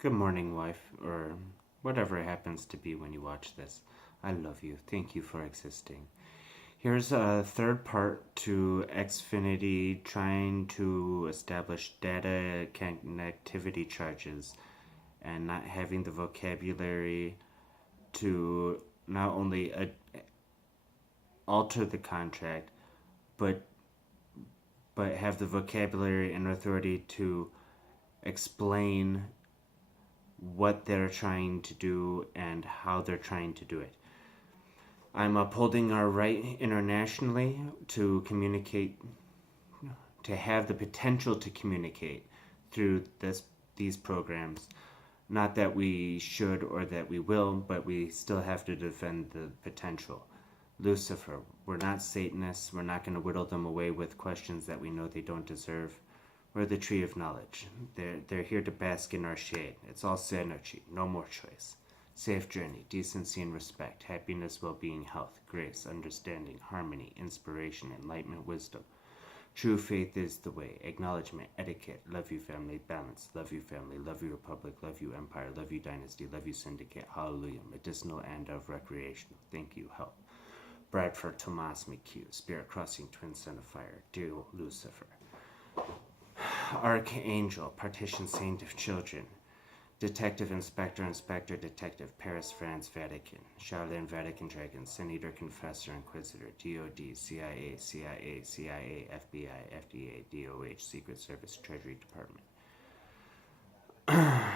Good morning, wife, or whatever it happens to be when you watch this. I love you. Thank you for existing. Here's a third part to Xfinity trying to establish data connectivity charges and not having the vocabulary to not only alter the contract, but have the vocabulary and authority to explain what they're trying to do and how they're trying to do it. I'm upholding our right internationally to communicate, to have the potential to communicate through these programs. Not that we should or that we will, but we still have to defend the potential. Lucifer, we're not Satanists. We're not going to whittle them away with questions that we know they don't deserve. We're the tree of knowledge. They're here to bask in our shade. It's all synergy, no more choice. Safe journey, decency and respect, happiness, well-being, health, grace, understanding, harmony, inspiration, enlightenment, wisdom. True faith is the way. Acknowledgement, etiquette, love you family, balance, love you family, love you republic, love you empire, love you dynasty, love you syndicate, hallelujah, medicinal and of recreational. Thank you, help. Bradford Tomas McHugh, Spirit Crossing, Twin Son of Fire, dear Lucifer. Archangel, Partition Saint of Children, Detective, Inspector, Inspector, Detective, Paris, France, Vatican, Charlene, Vatican Dragon, Senator, Confessor, Inquisitor, DOD, CIA, CIA, CIA, FBI, FDA, DOH, Secret Service, Treasury Department.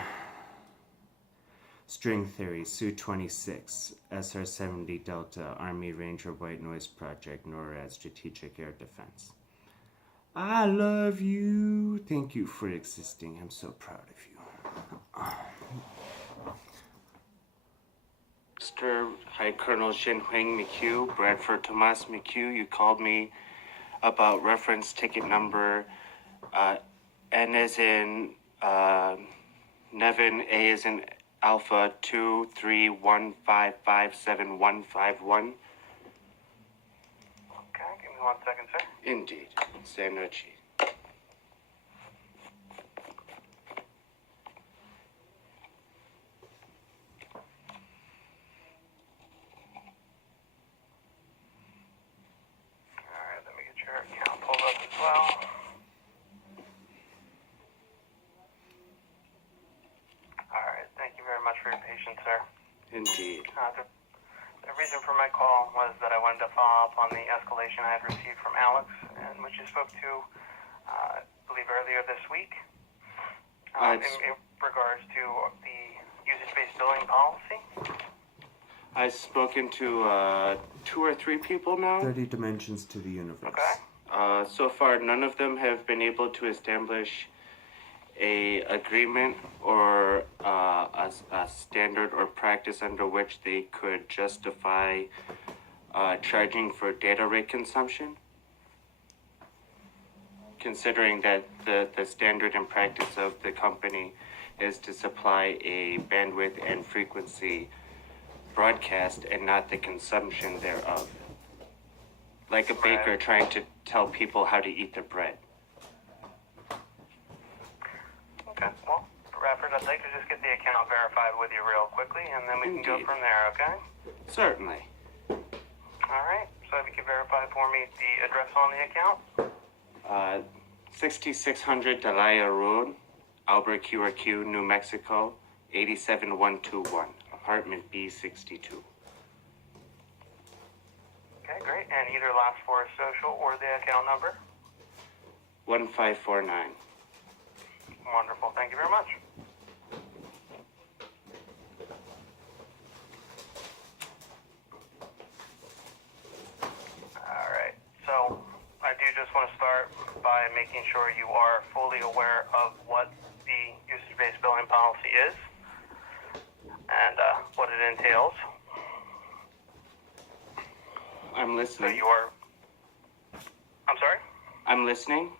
String Theory, SU-26, SR-70 Delta, Army Ranger White Noise Project, N.O.R.A.D Strategic Air Defense. I love you. Thank you for existing. I'm so proud of you. Mr. High Colonel Shin Huang McHugh, Bradford Tomas McHugh, you called me about reference ticket number N as in Nevin, A as in Alpha 231557151. Okay, give me 1 second, sir. Indeed, Sanochi. Alright, let me get your account pulled up as well. Alright, thank you very much for your patience, sir. Indeed. The reason for my call was that I wanted to follow up on the escalation I had received from Alex, and which you spoke to, I believe, earlier this week, in regards to the usage-based billing policy. I've spoken to 2 or 3 people now. 30 dimensions to the universe. Okay. So far, none of them have been able to establish a agreement or a standard or practice under which they could justify charging for data rate consumption, considering that the standard and practice of the company is to supply a bandwidth and frequency broadcast and not the consumption thereof. Like a baker trying to tell people how to eat their bread. Okay, well, Bradford, I'd like to just get the account verified with you real quickly, and then we can go from there, okay? Certainly. Alright, so if you could verify for me the address on the account? 6600 Delia Road, Albuquerque, New Mexico, 87121, apartment B62. Okay, great. And either last four is social or the account number? 1549. Wonderful. Thank you very much. Alright, so I do just want to start by making sure you are fully aware of what the usage-based billing policy is and what it entails. I'm listening. So I'm sorry? I'm listening.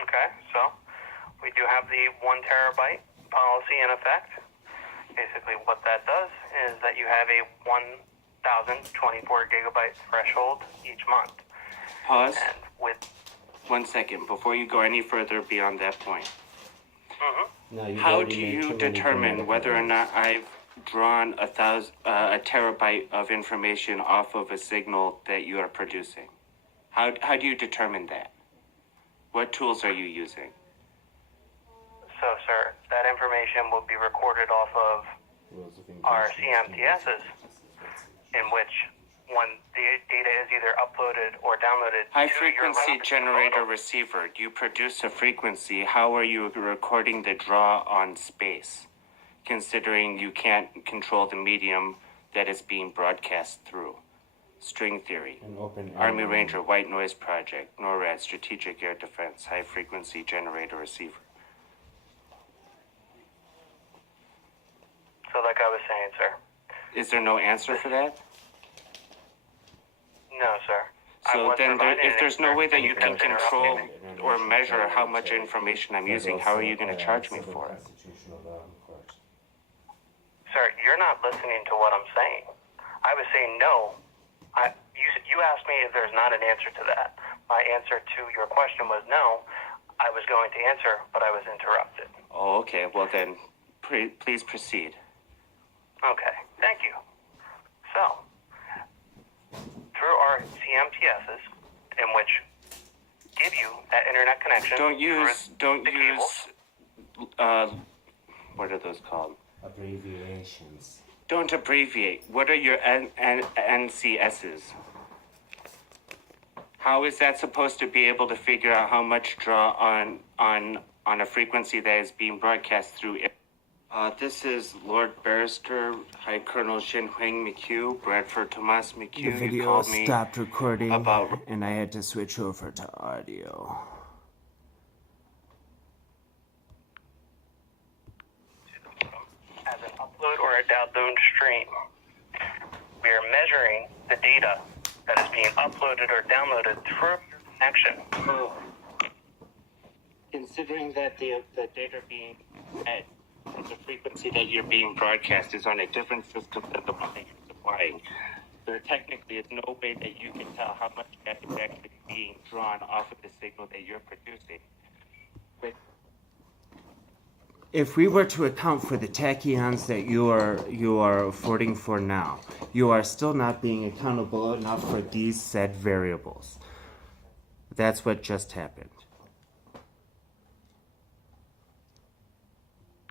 Okay, so we do have the 1 terabyte policy in effect. Basically what that does is that you have a 1,024 gigabyte threshold each month. Pause. And with 1 second before you go any further beyond that point. No, you've How already do made you too many determine grammatical whether or errors. not I've drawn a terabyte of information off of a signal that you are producing? How do you determine that? What tools are you using? So, sir, that information will be recorded off of Rules of our engagement. CMTSs, in which when the data is either uploaded or downloaded High to your frequency laptop generator modem. receiver. You produce a frequency. How are you recording the draw on space? Considering you can't control the medium that is being broadcast through. String theory. An open Army air Ranger, White Noise Project, N.O.R.A.D, Strategic Air Defense, High Frequency Generator Receiver. So like I was saying, sir. Is there no answer for that? No, sir. So then, if there's no way that you can kept interrupting control me. or measure how much information I'm using, how are you going to charge me for it? Sir, you're not listening to what I'm saying. I was saying no. You asked me if there's not an answer to that. My answer to your question was no. I was going to answer, but I was interrupted. Oh, okay. Well then, please proceed. Okay, thank you. So, through our CMTSs, in which give you that internet connection. Don't use, what are those called? Abbreviations. Don't abbreviate. What are your NCSs? How is that supposed to be able to figure out how much draw on a frequency that is being broadcast through? This is Lord Barrister, High Colonel Shin Huang McHugh, Bradford Tomas McHugh. The You video called me stopped recording, about- and I had to switch over to audio. As an upload or a download stream, we are measuring the data that is being uploaded or downloaded through your connection. Oh. Considering that the data being fed from the frequency that you're being broadcast is on a different system than the one that you're supplying, there technically is no way that you can tell how much data is actually being drawn off of the signal that you're producing. If we were to account for the tachyons that you are affording for now, you are still not being accountable enough for these said variables. That's what just happened.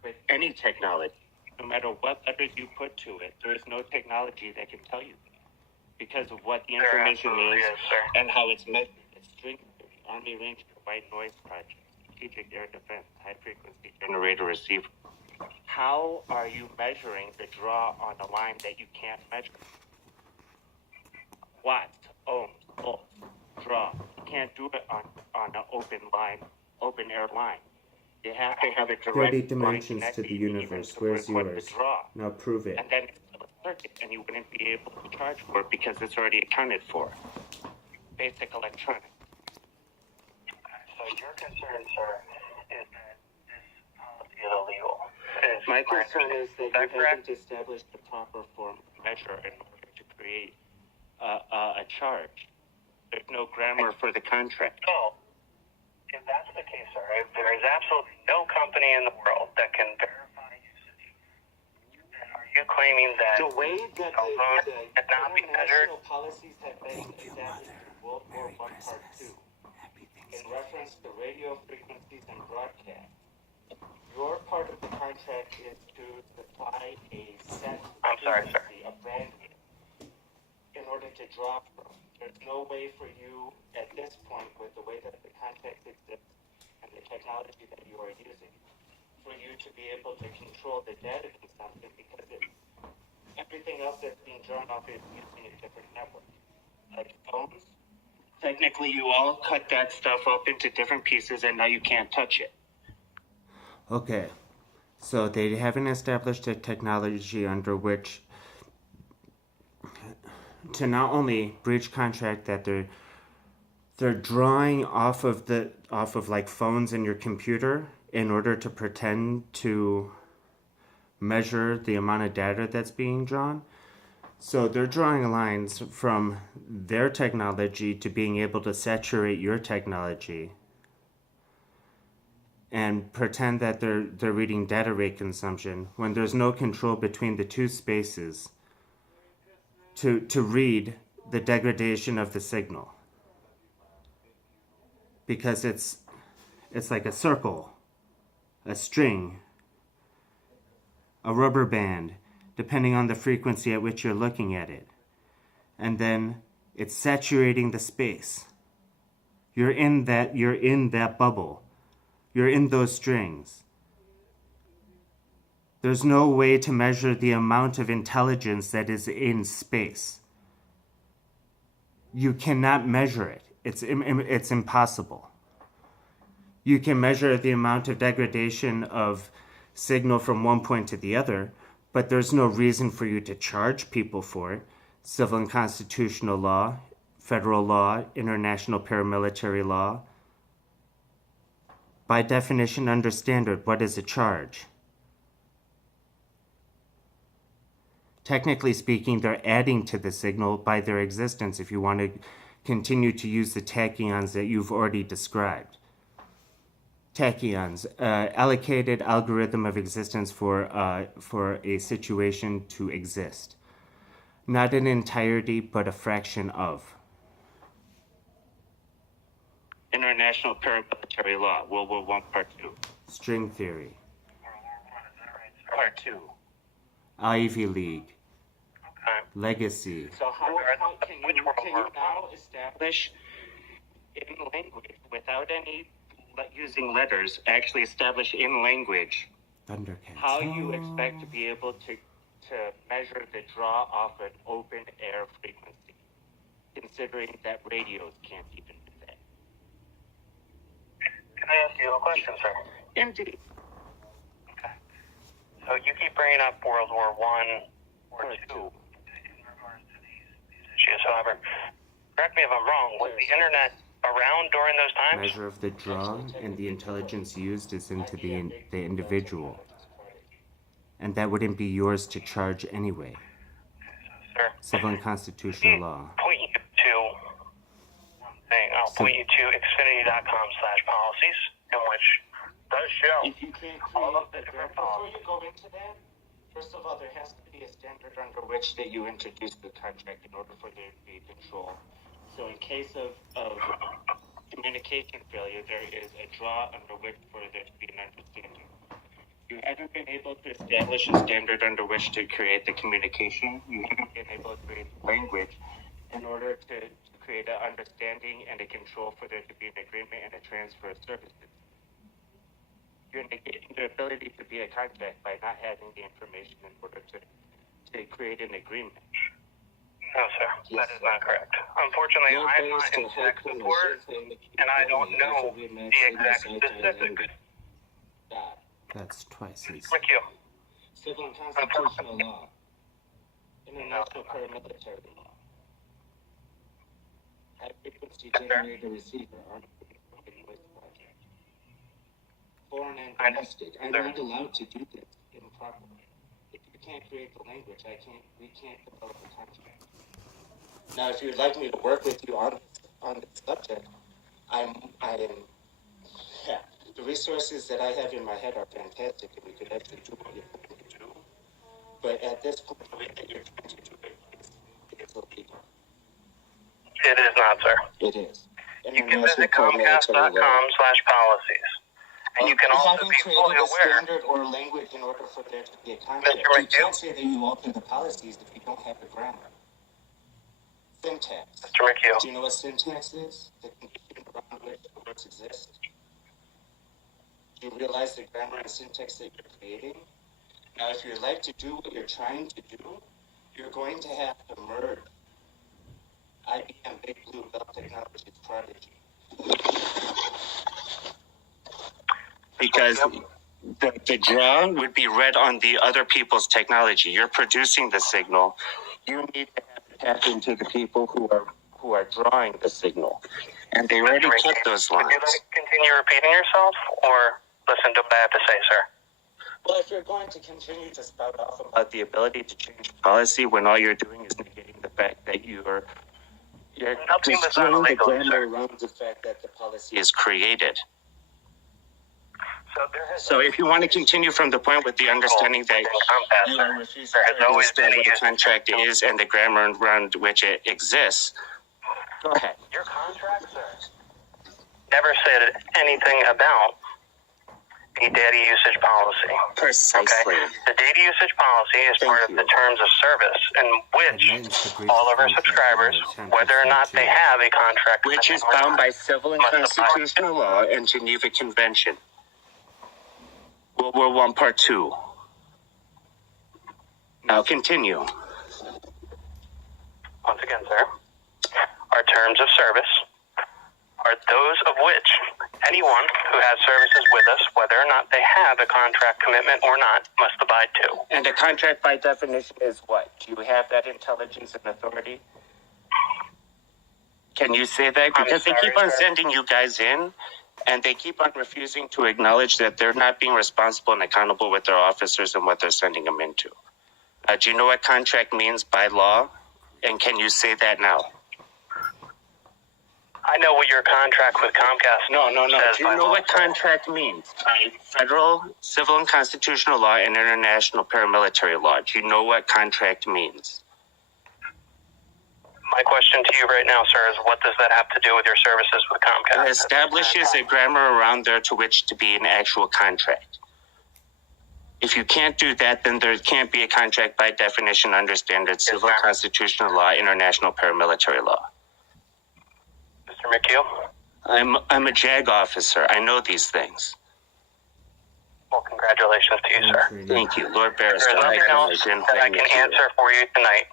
With any technology, no matter what letters you put to it, there is no technology that can tell you that because of what the information is and how it's measured. It's string theory, Army Ranger, White Noise Project, Strategic Air Defense, High Frequency Generator Receiver. How are you measuring the draw on a line that you can't measure? Watts, ohms, volts, draw. You can't do it on an open line, open air line. You have to have a direct 30 dimensions to the universe. Where's yours? Now prove it. And then it's still a circuit, and you wouldn't be able to charge for it because it's already accounted for. Basic electronics. So your concern, sir, is that this policy is illegal. My concern is that you haven't established the proper form of measure in order to create a charge. There's no grammar for the contract. No. If that's the case, sir, there is absolutely no company in the world that can verify usage. And are you claiming that The way that cell phones the cannot be measured? international policies have been established in World War I Part 2 in reference to radio frequencies and broadcast. Your part of the contract is to supply a set frequency, a bandwidth, in order to draw from. There's no way for you at this point, with the way that the contract exists and the technology that you are using, for you to be able to control the data consumption because everything else that's being drawn off is using a different network. Like phones, technically you all cut that stuff up into different pieces and now you can't touch it. Okay, so they haven't established a technology under which to not only breach contract that they're drawing off of like phones in your computer in order to pretend to measure the amount of data that's being drawn. So they're drawing lines from their technology to being able to saturate your technology. and pretend that they're reading data rate consumption when there's no control between the two spaces to read the degradation of the signal, because it's like a circle, a string, a rubber band, depending on the frequency at which you're looking at it. And then it's saturating the space. You're in that bubble. You're in those strings. There's no way to measure the amount of intelligence that is in space. You cannot measure it. It's impossible. You can measure the amount of degradation of signal from one point to the other, but there's no reason for you to charge people for it. Civil and constitutional law, federal law, international paramilitary law. By definition, under standard, what is a charge? Technically speaking, they're adding to the signal by their existence if you want to continue to use the tachyons that you've already described. Tachyons, allocated algorithm of existence for a situation to exist. Not an entirety, but a fraction of. International paramilitary law, World War I, Part 2. String theory. Part 2. Ivy League. Okay. Legacy. So how can you now establish in language, without any using letters, actually establish in language Thundercats. how you expect to be able to measure the draw off an open air frequency, considering that radios can't even do that? Can I ask you a question, sir? Indeed. Okay. So you keep bringing up World War I or Part II two. in regards to these issues. However, correct me if I'm wrong, was the internet around during those times? Measure of the draw and the intelligence used is into the individual. And that wouldn't be yours to charge anyway. Sir, Civil and constitutional law. point you to one thing. I'll point you to xfinity.com/policies, in which does show If you can't all create of the the different before policies. you go into that, first of all, there has to be a standard under which that you introduce the contract in order for there to be control. So in case of communication failure, there is a draw under which for there to be an understanding. You haven't been able to establish a standard under which to create the communication. You haven't been able to create language in order to create an understanding and a control for there to be an agreement and a transfer of services. You're negating the ability to be a contract by not having the information in order to create an agreement. No, sir. That is not correct. Unfortunately, I'm not in tech support, and I don't know the exact specifics. That's twice as. Thank you. Civil and constitutional law. International paramilitary law. High frequency generator receiver are voice project. Foreign and domestic. I'm not allowed to do this improperly. If you can't create the language, we can't develop a contract. Now, if you'd like me to work with you on this subject, the resources that I have in my head are fantastic, and we could actually do what you're trying to do. But at this point, the way that you're trying to do it is illegal. It is not, sir. It is. You can visit Comcast.com/policies. And you can also be fully aware. Standard or language in order for there to be a contract. Mr. You can't say that you alter the policies if you don't have the grammar. Syntax. Mr. McHugh. Do you know what syntax is? The condition around which the words exist. Do you realize the grammar and syntax that you're creating? Now, if you'd like to do what you're trying to do, you're going to have to merge IBM Big Blue Bell Technologies Prodigy. Because the draw would be read on the other people's technology. You're producing the signal. You need to have to tap into the people who are drawing the signal. And they already cut those lines. Would you like to continue repeating yourself, or listen to what I have to say, sir? Well, if you're going to continue to spout off about the ability to change policy when all you're doing is negating the fact that you're Nothing was done destroying the illegally, grammar sir. around the fact that the policy is created. So if you want to continue from the point with the understanding that you are refusing to understand what a contract is and the grammar around which it exists, go ahead. Your contract, sir, never said anything about a data usage policy. Precisely. Okay? The data usage policy is part of the terms of service, in which all of our subscribers, whether or not they have a contract, Which is bound by civil and constitutional law and Geneva Convention. World War I, Part 2. Now continue. Once again, sir, our terms of service are those of which anyone who has services with us, whether or not they have a contract commitment or not, must abide to. And a contract by definition is what? Do you have that intelligence and authority? Can you say that? Because they keep on sending you guys in, and they keep on refusing to acknowledge that they're not being responsible and accountable with their officers and what they're sending them into. Do you know what contract means by law? And can you say that now? I know what your contract with Comcast No. says Do you know what contract means? By federal, civil, and constitutional law and international paramilitary law. Do you know what contract means? My question to you right now, sir, is what does that have to do with your services with Comcast? It establishes a grammar around there to which to be an actual contract. If you can't do that, then there can't be a contract by definition under standard civil, constitutional law, international paramilitary law. Mr. McHugh? I'm a JAG officer. I know these things. Well, congratulations to you, sir. Thank you, Lord Barrister. There's nothing else that I can answer for you tonight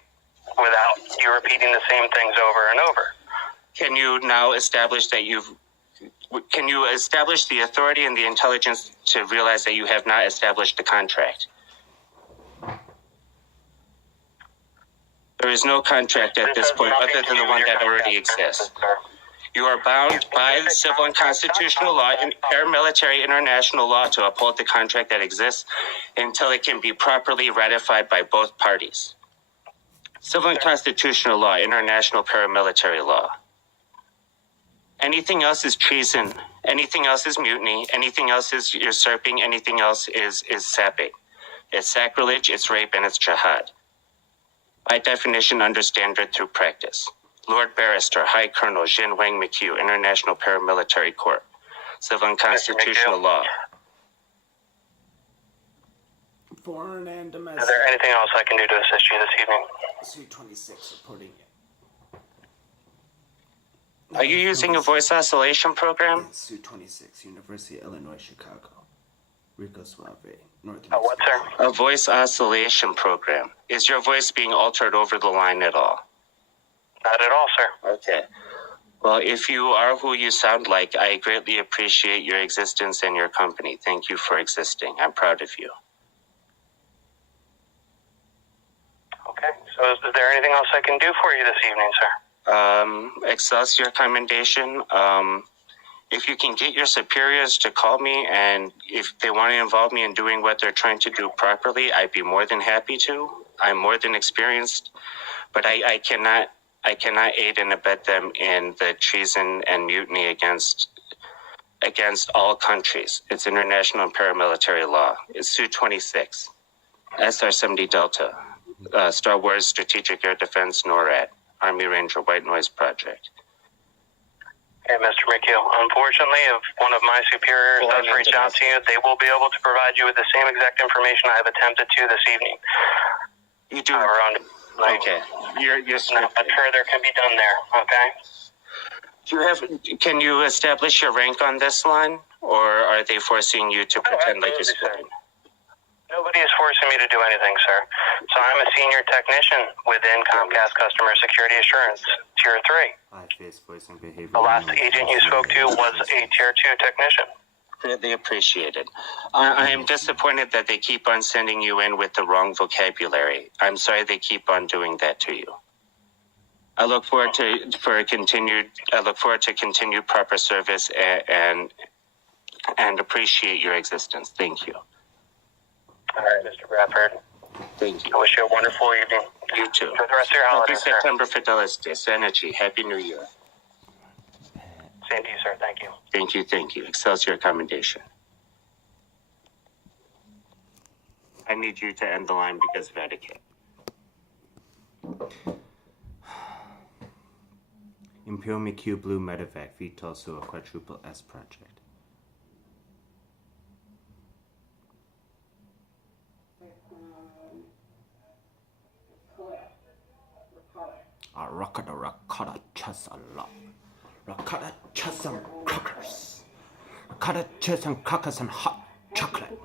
without you repeating the same things over and over. Can you now establish that can you establish the authority and the intelligence to realize that you have not established the contract? There is no contract at this point other than the one that already exists. You are bound by civil and constitutional law and paramilitary international law to uphold the contract that exists until it can be properly ratified by both parties. Civil and constitutional law, international paramilitary law. Anything else is treason. Anything else is mutiny. Anything else is usurping. Anything else is sapping. It's sacrilege, it's rape, and it's jihad. By definition, under standard through practice. Lord Barrister, High Colonel Jin Wang McHugh, International Paramilitary Court. Civil and constitutional law. Foreign and Is domestic. there anything else I can do to assist you this evening? SU-26 reporting it. Are you using a voice oscillation program? SU-26, University of Illinois, Chicago. Rico Suave, North. What, sir? A voice oscillation program. Is your voice being altered over the line at all? Not at all, sir. Okay. Well, if you are who you sound like, I greatly appreciate your existence and your company. Thank you for existing. I'm proud of you. Okay. So is there anything else I can do for you this evening, sir? Excelsior commendation. If you can get your superiors to call me, and if they want to involve me in doing what they're trying to do properly, I'd be more than happy to. I'm more than experienced, but I cannot aid and abet them in the treason and mutiny against all countries. It's international and paramilitary law. It's SU-26, SR-70 Delta, Star Wars Strategic Air Defense, N.O.R.A.D, Army Ranger White Noise Project. Hey, Mr. McHugh, unfortunately, if one of my superiors does reach out to you, they will be able to provide you with the same exact information I have attempted to this evening. You do? Okay. You're I'm sure there can be done there, okay? Can you establish your rank on this line, or are they forcing you to pretend like you're scoring? Nobody is forcing me to do anything, sir. So I'm a senior technician within Comcast Customer Security Assurance, Tier 3. Eye-face, voice, and behavior. The last agent you spoke to was a Tier 2 technician. Greatly appreciated. I am disappointed that they keep on sending you in with the wrong vocabulary. I'm sorry they keep on doing that to you. I look forward to continued proper service and appreciate your existence. Thank you. All right, Mr. Bradford. Thank you. I wish you a wonderful evening. You too. Enjoy the rest of your holiday, Happy sir. September Fidelis Day. Energy. Happy New Year. Same to you, sir. Thank you. Thank you. Excelsior commendation. I need you to end the line because of etiquette. Imperial McQ Blue Medevac VTOL to a quadruple S project. A rockada chess a lot. Rockada chess and crackers. Rockada chess and crackers and hot chocolate.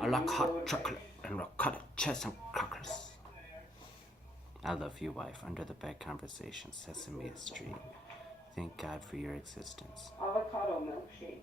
I like hot chocolate and rockada chess and crackers. I love you, wife. Under the bed conversation, Sesame Street. Thank God for your existence. Avocado milkshake.